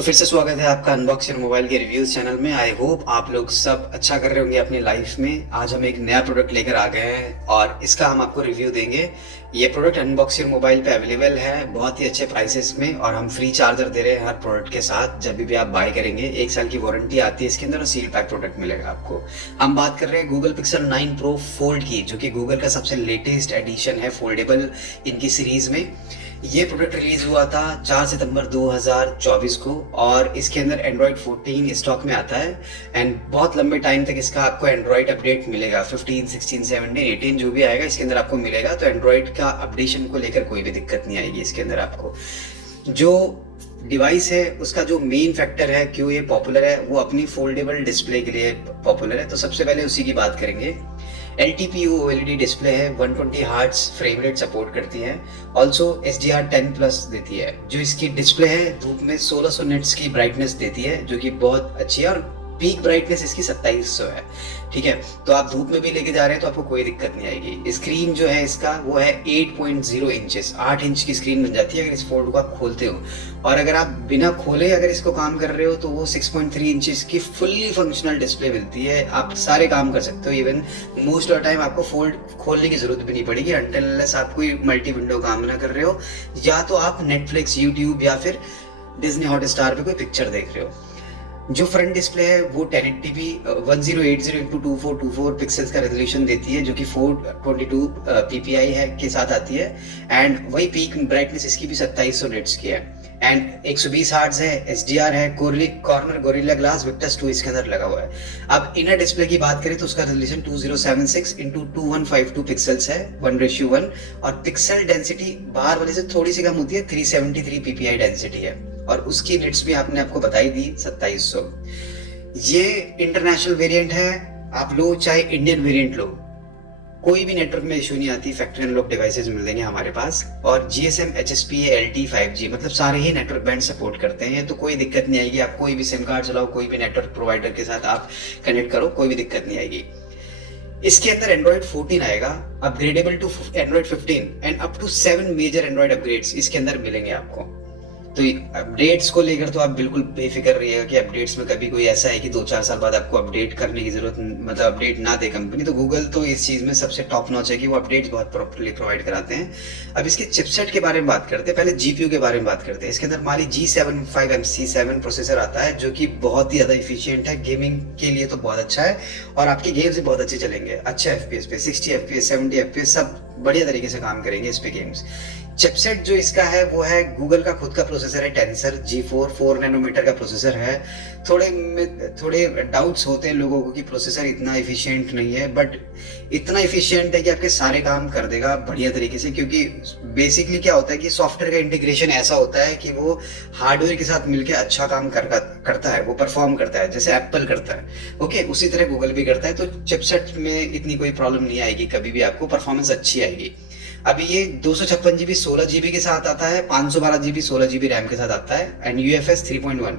तो फिर से स्वागत है आपका अनबॉक्सिंग मोबाइल के रिव्यूज चैनल में। आई होप आप लोग सब अच्छा कर रहे होंगे अपनी लाइफ में। आज हम एक नया प्रोडक्ट लेकर आ गए हैं और इसका हम आपको रिव्यू देंगे। ये प्रोडक्ट अनबॉक्सिंग मोबाइल पे अवेलेबल है बहुत ही अच्छे प्राइसेस में और हम फ्री चार्जर दे रहे हैं हर प्रोडक्ट के साथ। जब भी आप बाय करेंगे 1 साल की वारंटी आती है इसके अंदर और सील पैक प्रोडक्ट मिलेगा आपको। हम बात कर रहे हैं गूगल पिक्सल 9 प्रो फोल्ड की, जो कि गूगल का सबसे लेटेस्ट एडिशन है फोल्डेबल इनकी सीरीज में। ये प्रोडक्ट रिलीज हुआ था 4 सितंबर 2024 को और इसके अंदर एंड्रॉयड 14 स्टॉक में आता है एंड बहुत लंबे टाइम तक इसका आपको एंड्रॉयड अपडेट मिलेगा। 15, 16, 17, 18 जो भी आएगा इसके अंदर आपको मिलेगा। तो एंड्रॉयड का अपडेशन को लेकर कोई भी दिक्कत नहीं आएगी इसके अंदर आपको। जो डिवाइस है उसका जो मेन फैक्टर है क्यों ये पॉपुलर है, वो अपनी फोल्डेबल डिस्प्ले के लिए पॉपुलर है। तो सबसे पहले उसी की बात करेंगे। LTPO OLED डिस्प्ले है, 120 हर्ट्ज फ्रेम रेट सपोर्ट करती है। ऑल्सो HDR10+ देती है। जो इसकी डिस्प्ले है धूप में 1600 निट्स की ब्राइटनेस देती है, जो कि बहुत अच्छी है और पीक ब्राइटनेस इसकी 2700 है। ठीक है, तो आप धूप में भी लेके जा रहे हैं तो आपको कोई दिक्कत नहीं आएगी। स्क्रीन जो है इसका वो है 8.0 इंचेस, 8 इंच की स्क्रीन बन जाती है अगर इस फोल्ड को आप खोलते हो। और अगर आप बिना खोले अगर इसको काम कर रहे हो तो वो 6.3 इंचेस की फुल्ली फंक्शनल डिस्प्ले मिलती है। आप सारे काम कर सकते हो। इवन मोस्ट ऑफ टाइम आपको फोल्ड खोलने की जरूरत भी नहीं पड़ेगी अनटिल अनलेस आप कोई मल्टी विंडो काम ना कर रहे हो, या तो आप नेटफ्लिक्स, यूट्यूब या फिर डिज्नी हॉटस्टार पे कोई पिक्चर देख रहे हो। जो फ्रंट डिस्प्ले है वो 1080p 1080x2424 पिक्सल्स का रेजोल्यूशन देती है, जो कि 422 ppi है के साथ आती है। एंड वही पीक ब्राइटनेस इसकी भी 2700 निट्स की है एंड 120 हर्ट्ज है। SDR है, कॉर्नर गोरिल्ला ग्लास विक्टस 2 इसके अंदर लगा हुआ है। अब इनर डिस्प्ले की बात करें तो उसका रेजोल्यूशन 2076x2152 पिक्सल्स है, 1:1 और पिक्सल डेंसिटी बाहर वाले से थोड़ी सी कम होती है, 373 ppi डेंसिटी है और उसकी निट्स भी आपने आपको बताई दी 2700। ये इंटरनेशनल वेरिएंट है, आप लो चाहे इंडियन वेरिएंट लो, कोई भी नेटवर्क में इशू नहीं आती। फैक्ट्री अनलॉक डिवाइसेज मिल देंगे हमारे पास और GSM, HSPA, LTE, 5G मतलब सारे ही नेटवर्क बैंड सपोर्ट करते हैं, तो कोई दिक्कत नहीं आएगी। आप कोई भी सिम कार्ड चलाओ, कोई भी नेटवर्क प्रोवाइडर के साथ आप कनेक्ट करो, कोई भी दिक्कत नहीं आएगी। इसके अंदर एंड्रॉइड 14 आएगा, upgradeable to Android 15 and up to 7 major Android upgrades इसके अंदर मिलेंगे आपको। तो अपडेट्स को लेकर तो आप बिल्कुल बेफिक्र रहिएगा कि अपडेट्स में कभी कोई ऐसा है कि 2-4 साल बाद आपको अपडेट करने की जरूरत, मतलब अपडेट ना दे कंपनी। तो गूगल तो इस चीज में सबसे टॉप नॉच है कि वो अपडेट्स बहुत प्रॉपर्ली प्रोवाइड कराते हैं। अब इसके चिपसेट के बारे में बात करते हैं, पहले GPU के बारे में बात करते हैं। इसके अंदर हमारी G75MC7 प्रोसेसर आता है, जो कि बहुत ही ज्यादा इफिशियंट है। गेमिंग के लिए तो बहुत अच्छा है और आपके गेम्स भी बहुत अच्छे चलेंगे, अच्छे FPS पे 60 FPS 70 FPS सब बढ़िया तरीके से काम करेंगे इस पे गेम्स। चिपसेट जो इसका है वो है गूगल का खुद का प्रोसेसर है, टेंसर G4 4 नैनोमीटर का प्रोसेसर है। थोड़े डाउट्स होते हैं लोगों को कि प्रोसेसर इतना एफिशिएंट नहीं है, बट इतना एफिशिएंट है कि आपके सारे काम कर देगा बढ़िया तरीके से। क्योंकि बेसिकली क्या होता है कि सॉफ्टवेयर का इंटीग्रेशन ऐसा होता है कि वो हार्डवेयर के साथ मिलकर अच्छा काम करता है, वो परफॉर्म करता है जैसे एप्पल करता है। ओके, उसी तरह गूगल भी करता है। तो चिपसेट में इतनी कोई प्रॉब्लम नहीं आएगी, कभी भी आपको परफॉर्मेंस अच्छी आएगी। अभी ये 256 GB 16 GB के साथ आता है, 512 GB 16 GB रैम के साथ आता है एंड UFS 3.1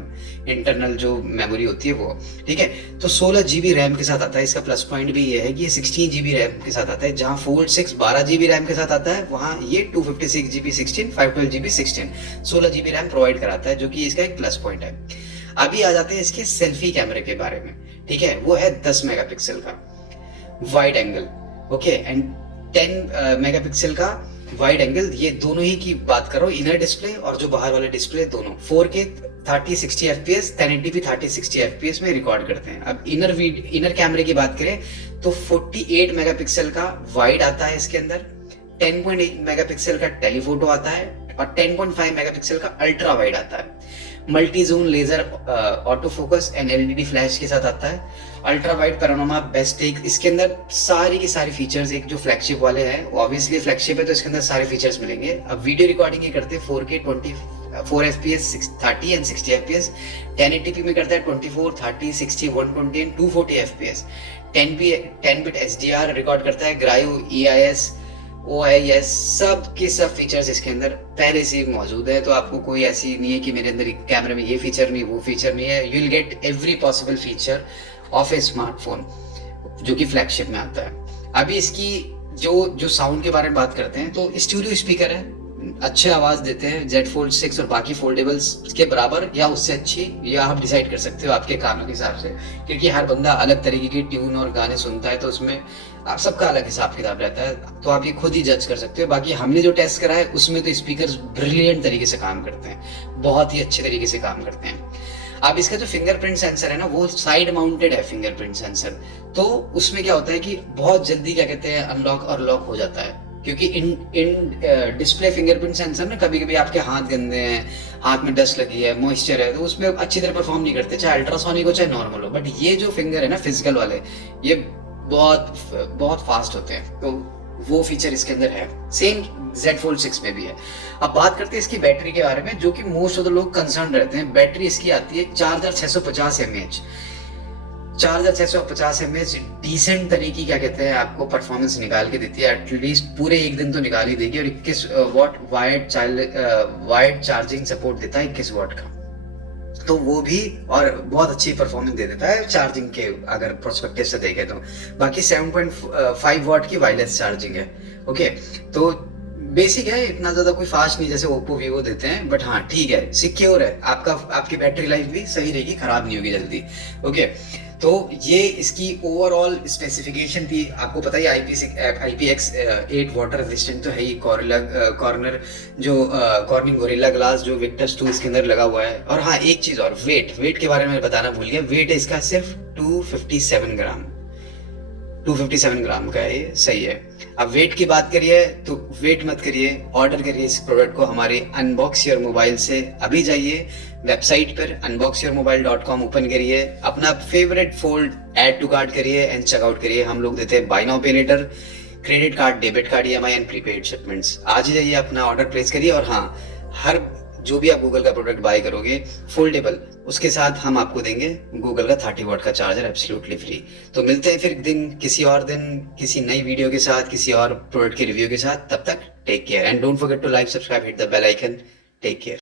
इंटरनल जो मेमोरी होती है वो। ठीक है, तो 16 GB रैम के साथ आता है। इसका प्लस पॉइंट भी ये है कि ये 16 GB रैम के साथ आता है। जहां फोल्ड 6 12 GB रैम के साथ आता है, वहां ये 256 GB 16 512 GB 16 16 GB RAM provide कराता है, जो कि इसका एक प्लस पॉइंट है। अभी आ जाते हैं इसके सेल्फी कैमरे के बारे में। ठीक है, वो है 10 मेगापिक्सल का wide angle, okay, and 10 megapixel का वाइड एंगल। ये दोनों ही की बात करो, इनर डिस्प्ले और जो बाहर वाले डिस्प्ले दोनों 4K 30-60 FPS 1080p 30-60 FPS में रिकॉर्ड करते हैं। अब इनर कैमरे की बात करें तो 48 मेगापिक्सल का वाइड आता है इसके अंदर, 10.8 मेगापिक्सल का टेलीफोटो आता है और 10.5 मेगापिक्सल का अल्ट्रा वाइड आता है। Multi zone laser auto focus and LED flash के साथ आता है। Ultra wide panorama best take, इसके अंदर सारी की सारी फीचर्स एक जो फ्लैगशिप वाले हैं, ऑब्वियसली फ्लैगशिप है तो इसके अंदर सारे फीचर्स मिलेंगे। अब वीडियो रिकॉर्डिंग ये करते हैं 4K 24 FPS 30 and 60 FPS, 1080p में करता है 24 30 60 120 and 240 FPS, 10 bit SDR record करता है, ग्रायो EIS OIS सब के सब फीचर्स इसके अंदर पहले से मौजूद है। तो आपको कोई ऐसी नहीं है कि मेरे अंदर कैमरे में ये फीचर नहीं वो फीचर नहीं है। You will get every possible feature of A smartphone जो कि फ्लैगशिप में आता है। अभी इसकी जो साउंड के बारे में बात करते हैं तो स्टूडियो स्पीकर है, अच्छे आवाज़ देते हैं जेड फोल्ड 6 और बाकी फोल्डेबल्स के बराबर या उससे अच्छी, या आप डिसाइड कर सकते हो आपके कानों के हिसाब से, क्योंकि हर बंदा अलग तरीके की ट्यून और गाने सुनता है, तो उसमें आप सबका अलग हिसाब किताब रहता है, तो आप ये खुद ही जज कर सकते हो। बाकी हमने जो टेस्ट करा है उसमें तो स्पीकर्स ब्रिलियंट तरीके से काम करते हैं, बहुत ही अच्छे तरीके से काम करते हैं। अब इसका जो फिंगरप्रिंट सेंसर है ना, वो साइड माउंटेड है फिंगरप्रिंट सेंसर, तो उसमें क्या होता है कि बहुत जल्दी क्या कहते हैं अनलॉक और लॉक हो जाता है, क्योंकि इन इन डिस्प्ले फिंगरप्रिंट सेंसर ना कभी कभी आपके हाथ गंदे हैं, हाथ में डस्ट लगी है, मॉइस्चर है, तो उसमें अच्छी तरह परफॉर्म नहीं करते, चाहे अल्ट्रासोनिक हो चाहे नॉर्मल हो। बट ये जो फिंगर है ना फिजिकल वाले, ये बहुत बहुत फास्ट होते हैं, तो वो फीचर इसके अंदर है, सेम Z Fold 6 में भी है। अब बात करते हैं इसकी बैटरी के बारे में, जो कि मोस्ट ऑफ द लोग कंसर्न रहते हैं। बैटरी इसकी आती है 4650 mAh। 4650 mAh डिसेंट तरीके क्या कहते हैं आपको परफॉर्मेंस निकाल के देती है, एटलीस्ट पूरे एक दिन तो निकाल ही देगी। और 21 वॉट वायर्ड चार्जिंग सपोर्ट देता है, 21 वॉट का, तो वो भी और बहुत अच्छी परफॉर्मेंस दे देता है चार्जिंग के, अगर प्रोस्पेक्टिव से देखें तो। बाकी 7.5 वॉट की वायरलेस चार्जिंग है। ओके, तो बेसिक है, इतना ज्यादा कोई फास्ट नहीं जैसे ओप्पो वीवो देते हैं, बट हाँ ठीक है, सिक्योर है, आपकी बैटरी लाइफ भी सही रहेगी, खराब नहीं होगी जल्दी। ओके, तो ये इसकी ओवरऑल स्पेसिफिकेशन थी। आपको पता ही IPX8 वाटर रेजिस्टेंट तो है ही, कॉर्नर जो कॉर्निंग गोरिल्ला ग्लास जो विक्टर्स 2 इसके अंदर लगा हुआ है। और हाँ एक चीज और, वेट के बारे में बताना भूल गया, वेट है इसका सिर्फ 257 ग्राम, 257 ग्राम का है, ये सही है। अब वेट की बात करिए तो वेट मत करिए, ऑर्डर करिए इस प्रोडक्ट को हमारे अनबॉक्स योर मोबाइल से। अभी जाइए वेबसाइट पर unboxyourmobile.com ओपन करिए, अपना favourite fold add to cart करिए एंड चेकआउट करिए। हम लोग देते हैं buy now pay later, credit card, debit card, EMI and prepaid shipments. आज ही जाइए अपना ऑर्डर प्लेस करिए। और हाँ, हर जो भी आप गूगल का प्रोडक्ट बाय करोगे फोल्डेबल, उसके साथ हम आपको देंगे गूगल का 30 वॉट का चार्जर एब्सोल्युटली फ्री। तो मिलते हैं फिर किसी और दिन किसी नई वीडियो के साथ, किसी और प्रोडक्ट के रिव्यू के साथ। तब तक take care and don't forget to like, subscribe, hit the bell icon. Take care.